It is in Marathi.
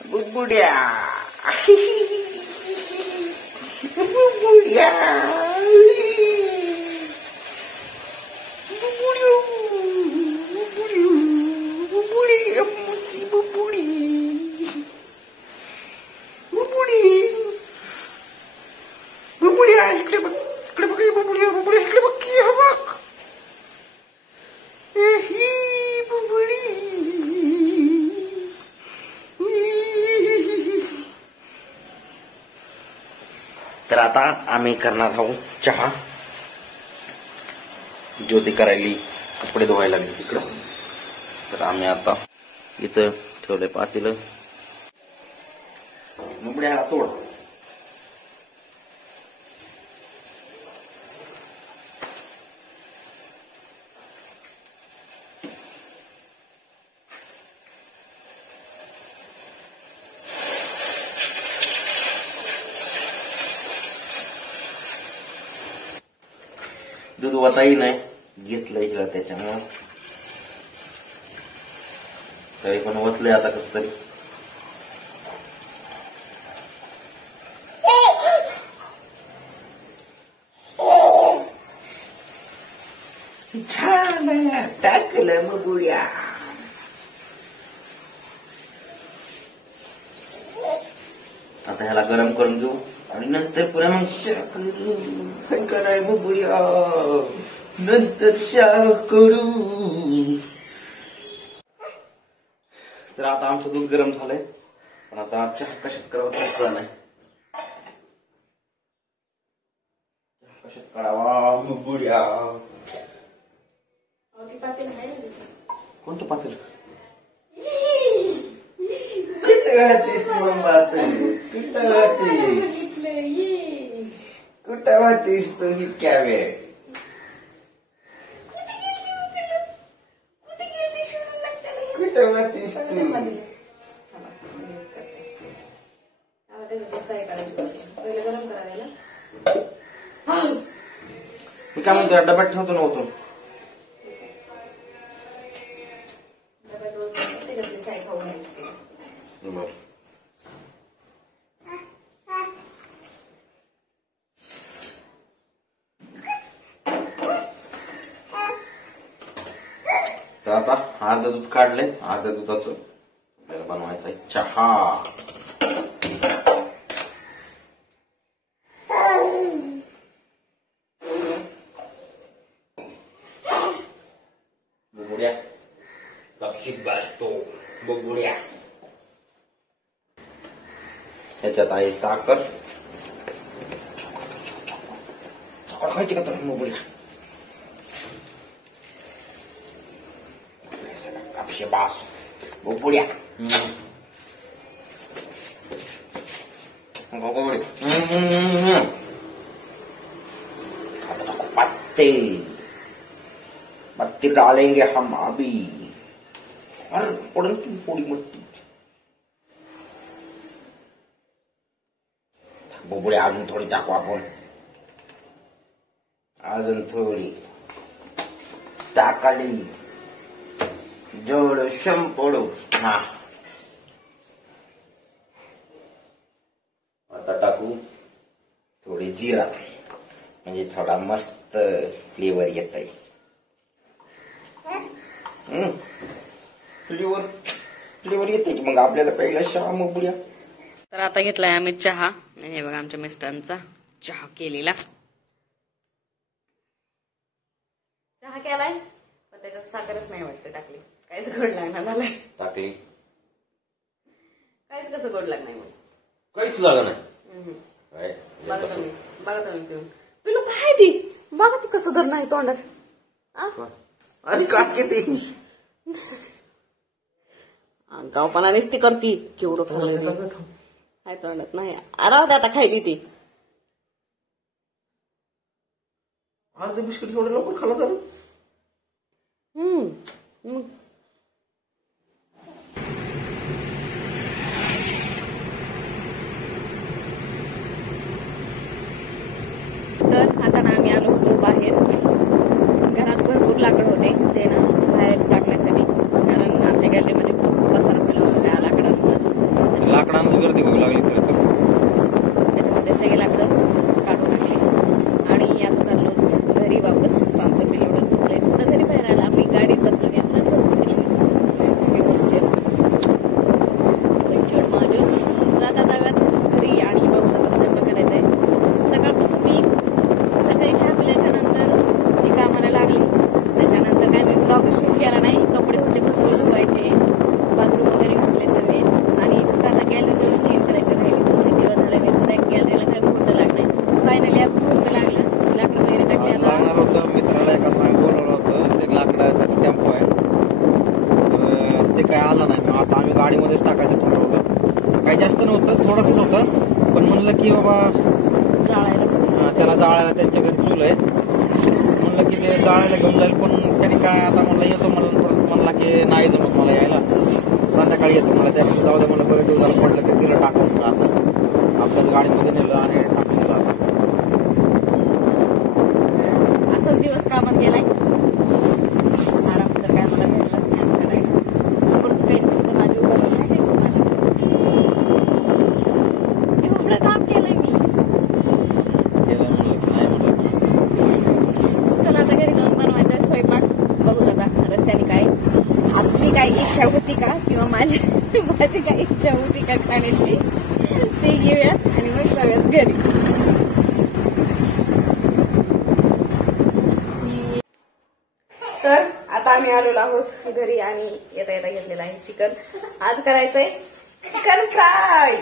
बुबुड्या बुबुड्या इकडे बघ बुबुड्या बुबुड्या इकडे बघ की बघ तर आता आम्ही करणार आहोत चहा. ज्योती करायली कपडे धुवायला लागले तिकडं. तर आम्ही आता इथं ठेवलंय पातेलं. बुबुड्या ह्याला तोड. दूध वताही नाही घेतलं इकडं त्याच्यामुळं तरी पण वतलंय आता कस तरी. छान टाकलं बुबुड्या. आता ह्याला गरम करून घेऊ आणि नंतर पुन्हा मग शाह करू. काय कराय बुबुड्या नंतर शाह करू. तर आता आमचं दूध गरम झालंय पण आता चहा कशात करावं कळलं नाही. कशात काढावा बुबुड्या. कोणतं पातेल कुठं वाहतेस मग कुठं वाहतेस कुठं वाहतेस तू इतक्या वेळ. कुठं वाहतेस तू. मी काय म्हणतो डब्यात ठेवतो नव्हतो. तर आता अर्ध दूध काढलंय. अर्ध्या दुधाचं आपल्याला बनवायचा आहे चहा. बुबुड्या लपशिक बसतो बुबुड्या. ह्याच्यात आहे साखर. साखर खायची का तर बुबुड्या. बास बुबुड्या पत्ते पत्ते डालेंगे हम अभी. अरे पडन की थोडी मट्टी. बुबुड्या अजून थोडी टाकू आपण. अजून थोडी टाकली जोड संपडू. हा आता टाकू थोडी जिरा म्हणजे थोडा मस्त फ्लेवर येत आहे. फ्लेवर येते की मग आपल्याला पहिला चहा बुबुड्या. तर आता घेतलाय आम्ही चहा. हे बघा आमच्या मिस्टरांचा चहा केलेला. चहा केलाय पण त्याच्यात साखरच नाही वाटतं टाकली. काहीच गोड लागणार मला. टाकली काहीच कसं गोड लागणार मग. काहीच लागलं नाही. बघा तुम्ही पिऊन पिलू काय ती. बघा ती कसं धर नाही तोंडात. अरे काय किती गावपणा नुसती करती. केवढं खाल्लं काय तोंडात नाही. अरे आता खायली ती. अर्ध बिस्किट एवढं लवकर खाल्लं झालं. तर आता ना आम्ही आलो होतो बाहेर. घरात भरपूर लाकड होते ते ना बाहेर टाकण्यासाठी. कारण आमच्या गॅलरीमध्ये खूप पसार केला होता त्या लाकडांमुळेच. थोडंसंच होतं, पण म्हणलं की बाबा त्याला जाळायला त्यांच्या घरी चूल आहे, म्हणलं की ते जाळायला घेऊन जाईल. पण त्याने काय आता म्हणलं येतो, म्हणला की नाही जमत मला यायला, संध्याकाळी येतो मला. त्यापेक्षा जाऊ द्या मला, बरेच दिवसाला पडलं ते दिलं टाकून. आता आपल्याच गाडीमध्ये नेलं आणि टाकून दिलं. आता असाच दिवस कामात गेलाय. आराम तर काय मला भेटलाच नाही आज करायला. आपण तू काही नुसतं माझी एवढं काम केलंय मी. केलं म्हणलं की नाही म्हणलं. चला आता घरी जाऊन बनवायचा स्वयंपाक. बघू आता रस्त्याने काय आपली काय इच्छा होती का, किंवा माझी काय इच्छा होती का खाण्याची, ते घेऊयात आणि मग जाऊयात घरी. तर आता आम्ही आलेलो आहोत घरी आणि येता येता घेतलेला आहे चिकन. आज करायचंय चिकन फ्राय.